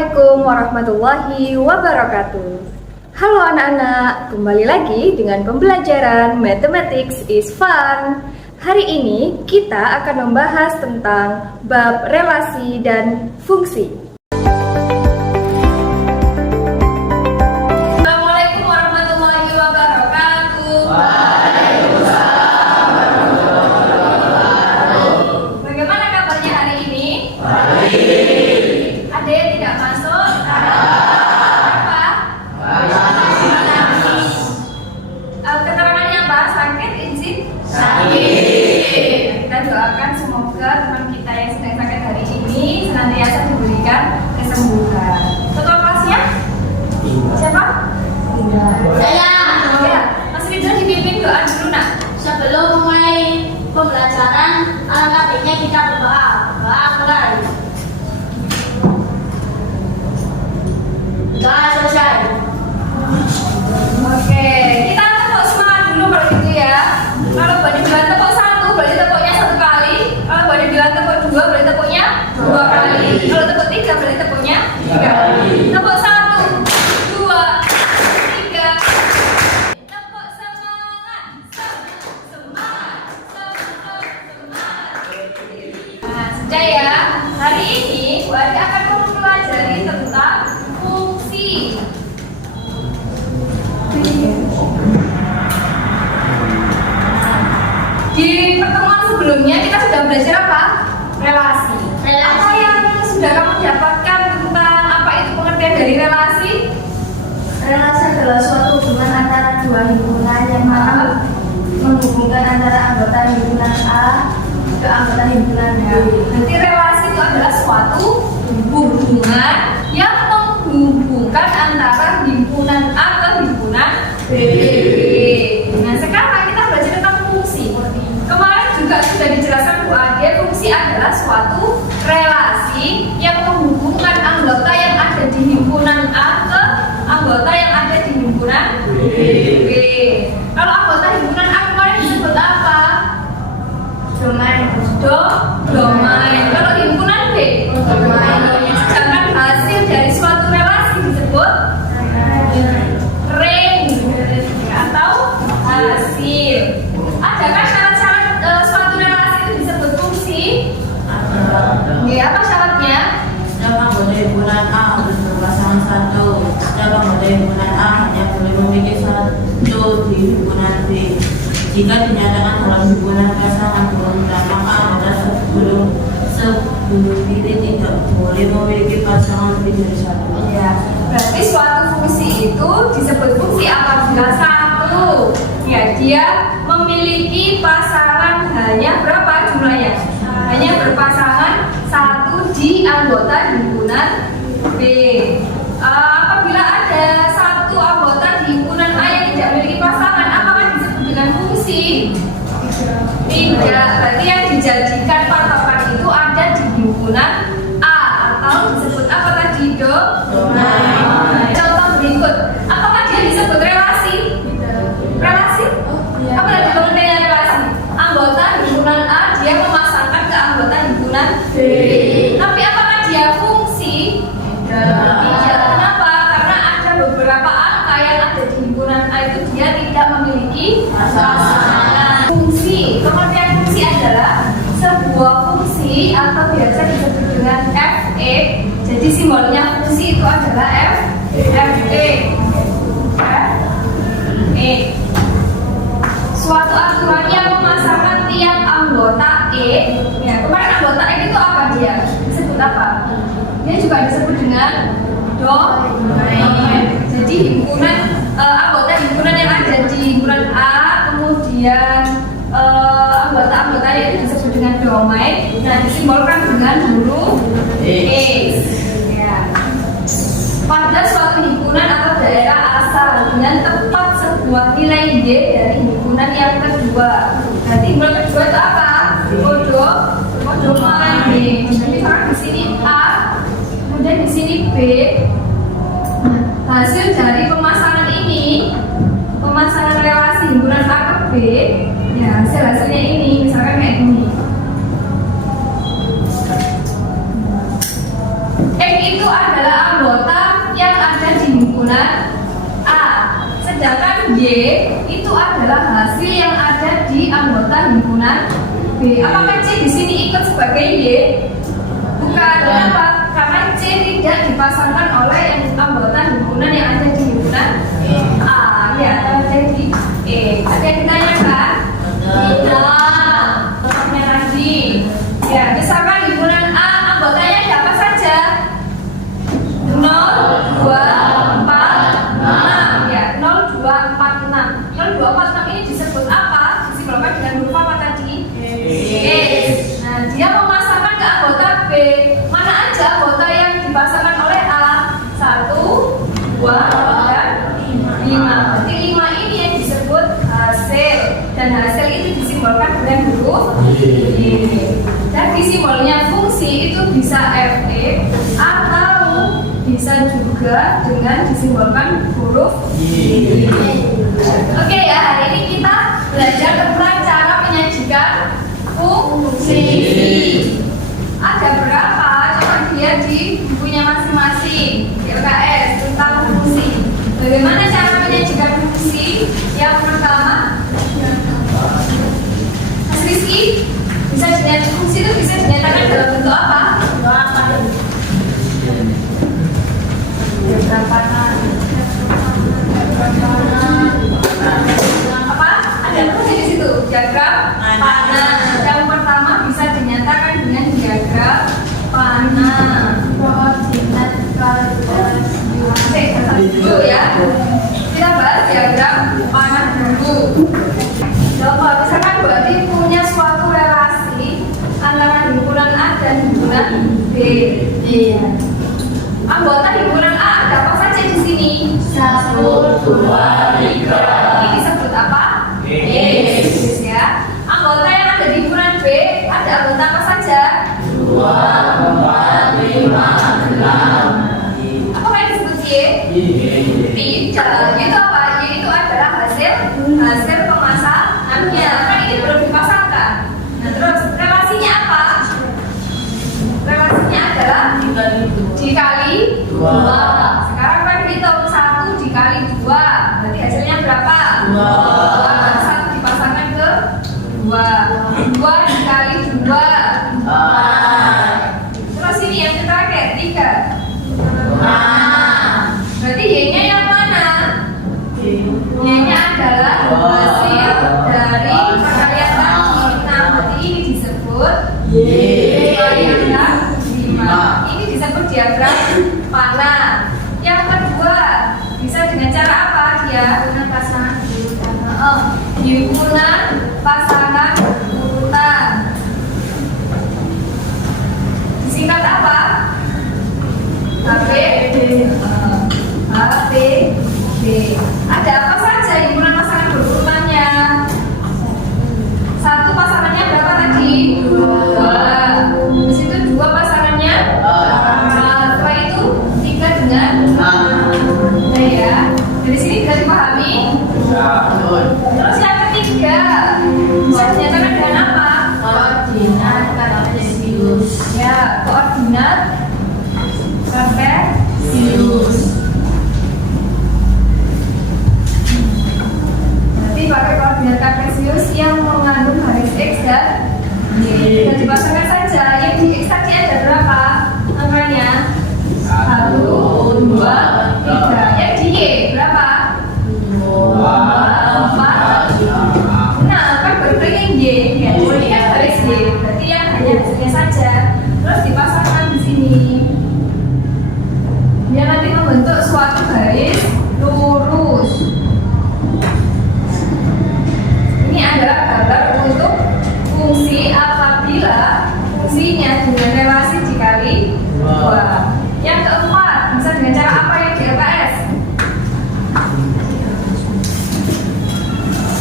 Assalamualaikum warahmatullahi wabarakatuh. Halo anak-anak, kembali lagi dengan pembelajaran Mathematics is Fun. Hari ini kita akan membahas tentang bab relasi dan fungsi. Assalamualaikum warahmatullahi wabarakatuh. Waalaikumsalam warahmatullahi wabarakatuh. Bagaimana kabarnya hari ini? Baik. Ada yang tidak masuk? Apa? Keterangannya apa? Sakit, izin? Sakit. Kita doakan semoga teman kita yang sedang sakit hari ini senantiasa diberikan kesembuhan. Ketua kelasnya? Siapa? Saya. Ya, Mas Ridho dipimpin doa dulu nak. Sebelum mulai pembelajaran, alangkah baiknya kita berdoa. Doa mulai. Doa selesai. Oke, kita tepuk semangat dulu kalau gitu ya. Kalau Bani bilang tepuk satu, berarti tepuknya satu kali. Kalau Bani bilang tepuk dua, berarti tepuknya dua kali. Kalau tepuk tiga, berarti tepuknya tiga kali. Tepuk satu, dua, tiga. Tepuk semangat, semangat. Nah, sudah ya. Hari ini Bu Adi akan mempelajari tentang fungsi. Di pertemuan sebelumnya kita sudah belajar apa? Relasi. Apa yang sudah kamu dapatkan tentang apa itu pengertian dari relasi? Relasi adalah suatu hubungan antara dua himpunan yang mana menghubungkan antara anggota himpunan A ke anggota himpunan B. Berarti relasi itu adalah suatu hubungan yang menghubungkan antara himpunan A ke himpunan B. Nah, sekarang kita belajar tentang fungsi. Kemarin juga sudah dijelaskan Bu Ade, fungsi adalah suatu relasi yang menghubungkan anggota yang ada di himpunan A ke anggota yang ada di himpunan B. Kalau anggota himpunan A kemarin disebut apa? Domain. Domain. Kalau himpunan B, Domain. Sedangkan hasil dari suatu relasi disebut range atau hasil. Adakah syarat-syarat suatu relasi itu disebut fungsi? Ya, apa syaratnya? Setiap anggota himpunan A harus berpasangan satu. Setiap anggota himpunan A hanya boleh memiliki satu di himpunan B. Jika dinyatakan dalam himpunan pasangan beruntang, maka anggota sebelum ini tidak boleh memiliki pasangan lebih dari satu. Ya, berarti suatu fungsi itu disebut fungsi apabila satu, ya dia memiliki pasangan hanya berapa jumlahnya? Hanya berpasangan satu di anggota himpunan B. Apabila ada satu anggota di himpunan A yang tidak memiliki pasangan, apakah disebut dengan fungsi? Tidak. Berarti yang dijadikan patokan itu ada di himpunan A atau disebut apa tadi, Dok? Domain. Contoh berikut, apakah dia disebut relasi? Relasi? Apa tadi pengertiannya relasi? Anggota himpunan A dia memasangkan ke anggota himpunan B. Tapi apakah dia fungsi? Tidak. Kenapa? Karena ada beberapa angka yang ada di himpunan A itu dia tidak memiliki pasangan. Fungsi, pengertian fungsi adalah sebuah fungsi atau biasa disebut dengan FE. Jadi simbolnya fungsi itu adalah FE. Suatu aturan yang memasangkan tiap anggota E. Ya, kemarin anggota E itu apa dia? Disebut apa? Dia juga disebut dengan domain. Jadi himpunan anggota himpunan yang ada di himpunan A, kemudian anggota-anggotanya itu disebut dengan domain. Nah, disimbolkan dengan huruf E. Ya. Pada suatu himpunan atau daerah asal dengan tepat sebuah nilai D dari himpunan yang kedua. Berarti himpunan kedua itu apa? Domain. Jadi misalkan di sini A, kemudian di sini B. Hasil dari pemasangan ini, pemasangan relasi himpunan A ke B, ya hasilnya ini, misalkan kayak gini. X itu adalah himpunan A. Sedangkan Y itu adalah hasil yang ada di anggota himpunan B. Apakah C di sini ikut sebagai Y? Bukan. Kenapa? Karena C tidak dipasangkan oleh anggota himpunan yang ada di himpunan A. Ya, ada di E. Ada yang ditanyakan? Tidak. Pertanyaan lagi. Ya, misalkan himpunan A anggotanya siapa saja? 0, 2, 4, 6. Ya, 0, 2, 4, 6. 0, 2, 4, 6 ini disebut apa? Disimbolkan dengan huruf apa tadi? X. Nah, dia memasangkan ke anggota B. Mana aja anggota yang dipasangkan oleh A? 1, 2, dan 5. Berarti 5 ini yang disebut hasil. Dan hasil itu disimbolkan dengan huruf Y. Jadi simbolnya fungsi itu bisa F(x) atau bisa juga dengan disimbolkan huruf Y. Oke ya, hari ini kita belajar tentang cara menyajikan fungsi. Ada berapa? Coba lihat di bukunya masing-masing. LKS tentang fungsi. Bagaimana cara menyajikan fungsi? Yang pertama, Mas Rizky, fungsi itu bisa dinyatakan dalam bentuk apa? Diagram panah. Apa? Ada fungsi di situ. Diagram panah. Yang pertama bisa dinyatakan dengan diagram panah. Koordinat dulu ya. Kita bahas diagram panah dulu. Coba misalkan berarti punya suatu relasi antara himpunan A dan himpunan B. Anggota himpunan A ada apa saja di sini? 1, 2, 3. Ini disebut apa? X. Ya. Anggota yang ada di himpunan B ada anggota apa saja? 2, 4, 5, 6. Apa yang disebut Y? Tidak. Itu apa? Y itu adalah hasil pemasangannya. Kan ini belum dipasangkan. Nah terus relasinya apa? Relasinya adalah dikali 2. Sekarang kan hitung 1 dikali 2. Berarti hasilnya berapa? 2. 1 dipasangkan ke 2. 2 dikali 2. 4. Terus ini yang terakhir 3. Berarti Y-nya yang mana? Y-nya adalah hasil dari perkalian tadi. Nah, berarti ini disebut diagram 5. Ini disebut diagram panah. Yang kedua, bisa dengan cara apa dia? Himpunan pasangan urutan. Himpunan pasangan urutan. Disingkat apa? HPB. Ada apa saja himpunan pasangan berurutannya? 1 pasangannya berapa tadi? 2. Di situ 2 pasangannya? Setelah itu 3 dengan 6. Ya. Dari sini bisa dipahami? Terus yang ketiga bisa dinyatakan dengan apa? Koordinat kartesius. Ya, koordinat kartesius. Berarti pakai koordinat kartesius yang mengandung garis X dan Y. Dan dipasangkan saja. Yang di X tadi ada berapa angkanya? 1, 2, 3. Yang di Y berapa? 2, 4, 5. Nah, kan baru yang Y. Ya, ini kan garis Y. Berarti yang hanya hasilnya saja. Terus dipasangkan di sini. Dia nanti membentuk suatu garis lurus. Ini adalah gambar untuk fungsi apabila fungsinya dengan relasi dikali 2. Yang keempat, bisa dengan cara apa yang di LKS?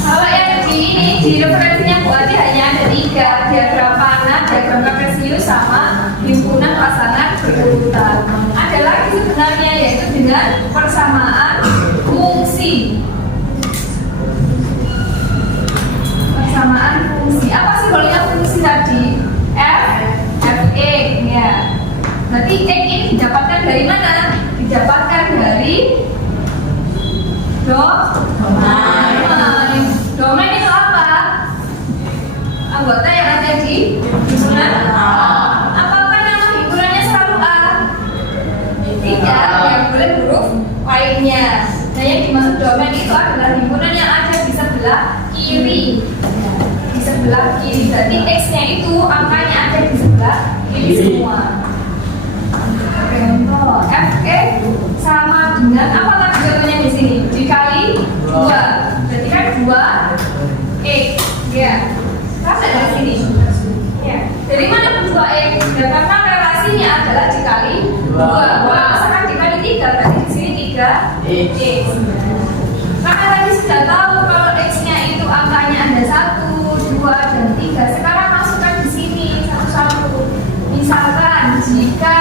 Kalau yang di referensinya Bu Adi hanya ada 3, diagram panah, diagram kartesius, sama himpunan pasangan berurutan. Ada lagi sebenarnya yaitu dengan persamaan fungsi. Persamaan fungsi. Apa simbolnya fungsi tadi? F(x) ya. Berarti X ini didapatkan dari mana? Didapatkan dari kiri, di sebelah kiri. Berarti X-nya itu angkanya ada di sebelah kiri semua. Contoh F sama dengan apa tadi contohnya di sini? Dikali 2. Berarti kan 2 X. Ya. Rasa dari sini. Ya. Dari mana 2 X? Ya, karena relasinya adalah dikali 2. Wah, misalkan dikali 3 berarti di sini 3 X. Karena tadi sudah tahu kalau X-nya itu angkanya ada 1, 2, dan 3. Sekarang masukkan di sini satu-satu. Misalkan jika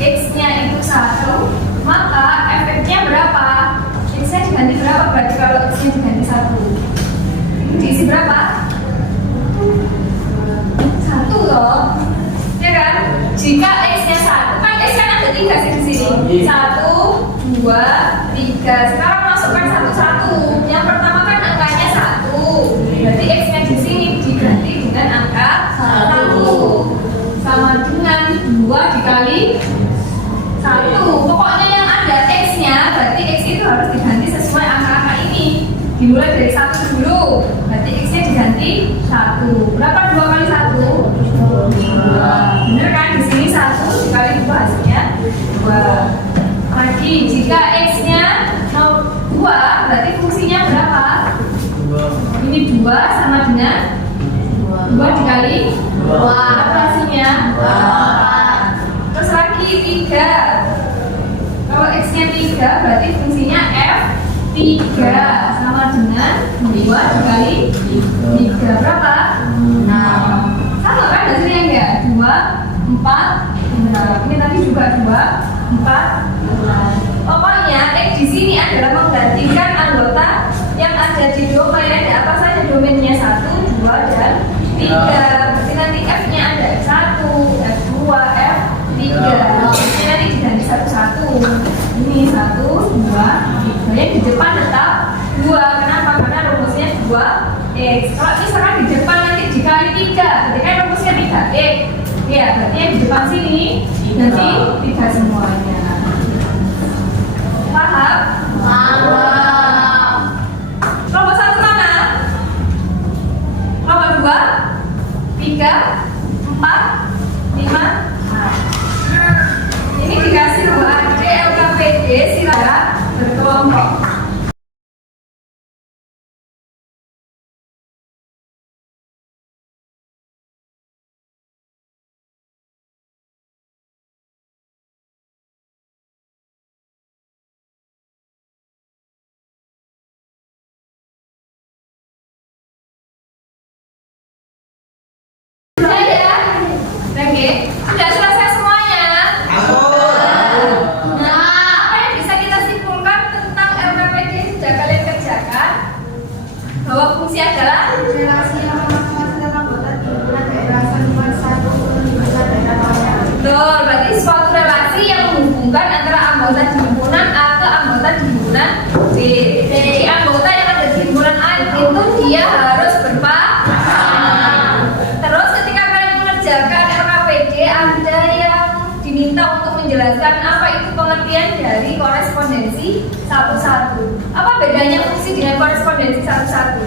X-nya itu 1, maka efeknya berapa? X-nya diganti berapa berarti kalau X-nya diganti 1? Diisi berapa? 1 loh. Ya kan? Jika X-nya 1, kan X kan ada 3 sih di sini. 1, 2, 3. Sekarang masukkan satu-satu. Yang pertama kan angkanya 1. Berarti X-nya di sini diganti dengan angka 1. Sama dengan 2 dikali 1. Pokoknya yang ada X-nya, berarti X itu harus diganti sesuai angka-angka ini. Dimulai dari 1 dulu. Berarti X-nya diganti 1. Berapa 2 kali 1? 2. Bener kan? Di sini 1 dikali 2 hasilnya 2. Lagi jika X-nya mau 2, berarti fungsinya berapa? Ini 2 sama dengan 2 dikali 2. Apa hasilnya? 4. Terus lagi 3. Kalau X-nya 3, berarti fungsinya F3 sama dengan 2 dikali 3. Berapa? 6. Sama kan hasilnya enggak? 2, 4, 6. Ini tadi juga 2, 4, 6. Pokoknya X di sini adalah menggantikan anggota yang ada di domain. Ada apa saja domainnya? 1, 2, dan 3. Berarti nanti F-nya ada F1, F2, F3. Ini nanti diganti satu-satu. Ini 1, 2, 3. Yang di depan tetap 2. Kenapa? Karena rumusnya 2X. Kalau misalkan di depan nanti dikali 3, berarti kan rumusnya 3X. Ya, berarti yang di depan sini nanti 3 semuanya. Paham? Paham. Nomor 1 mana? Nomor 2, 3, 4, 5, 6. Ini dikasih 2 LKPD, silakan berkelompok. Sudah ya? Oke, sudah selesai semuanya. Nah, apa yang bisa kita simpulkan tentang LKPD sudah kalian kerjakan? Bahwa fungsi adalah Relasi yang masing-masing anggota himpunan daerah satuan 1 himpunan daerah lainnya. betul, berarti suatu relasi yang menghubungkan antara anggota di himpunan A ke anggota di himpunan B. Jadi anggota yang ada di himpunan A itu dia harus berpasangan. Terus ketika kalian mengerjakan LKPD, ada yang diminta untuk menjelaskan apa itu pengertian dari korespondensi satu-satu. Apa bedanya fungsi dengan korespondensi satu-satu?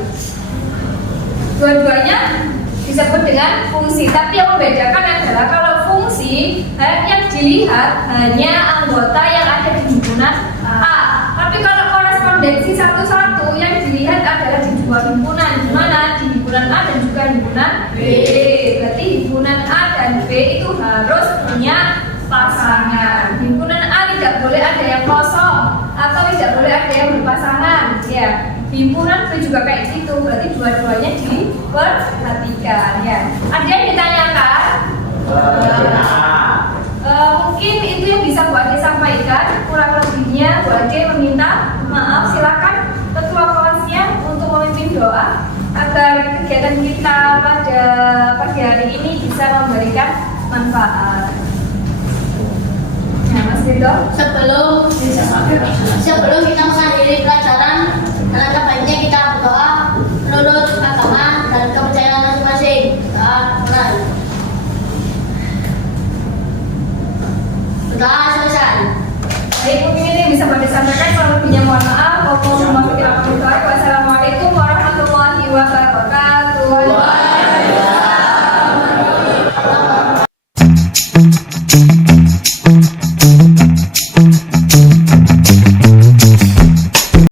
Dua-duanya disebut dengan fungsi, tapi yang membedakan adalah kalau fungsi yang dilihat hanya anggota yang ada di himpunan A. Tapi kalau korespondensi satu-satu yang dilihat adalah di dua himpunan, di mana di himpunan A dan juga himpunan B. Berarti himpunan A dan B itu harus punya pasangan. Himpunan A tidak boleh ada yang kosong atau tidak boleh ada yang berpasangan. Ya, himpunan B juga kayak gitu. Berarti dua-duanya diperhatikan. Ya. Ada yang ditanyakan? Mungkin itu yang bisa Bu Ade sampaikan. Kurang lebihnya Bu Ade meminta maaf. Silakan ketua kelasnya untuk memimpin doa agar kegiatan kita pada pagi hari ini bisa memberikan manfaat. Nah, Mas Rido, Sebelum kita mengakhiri pelajaran, alangkah baiknya kita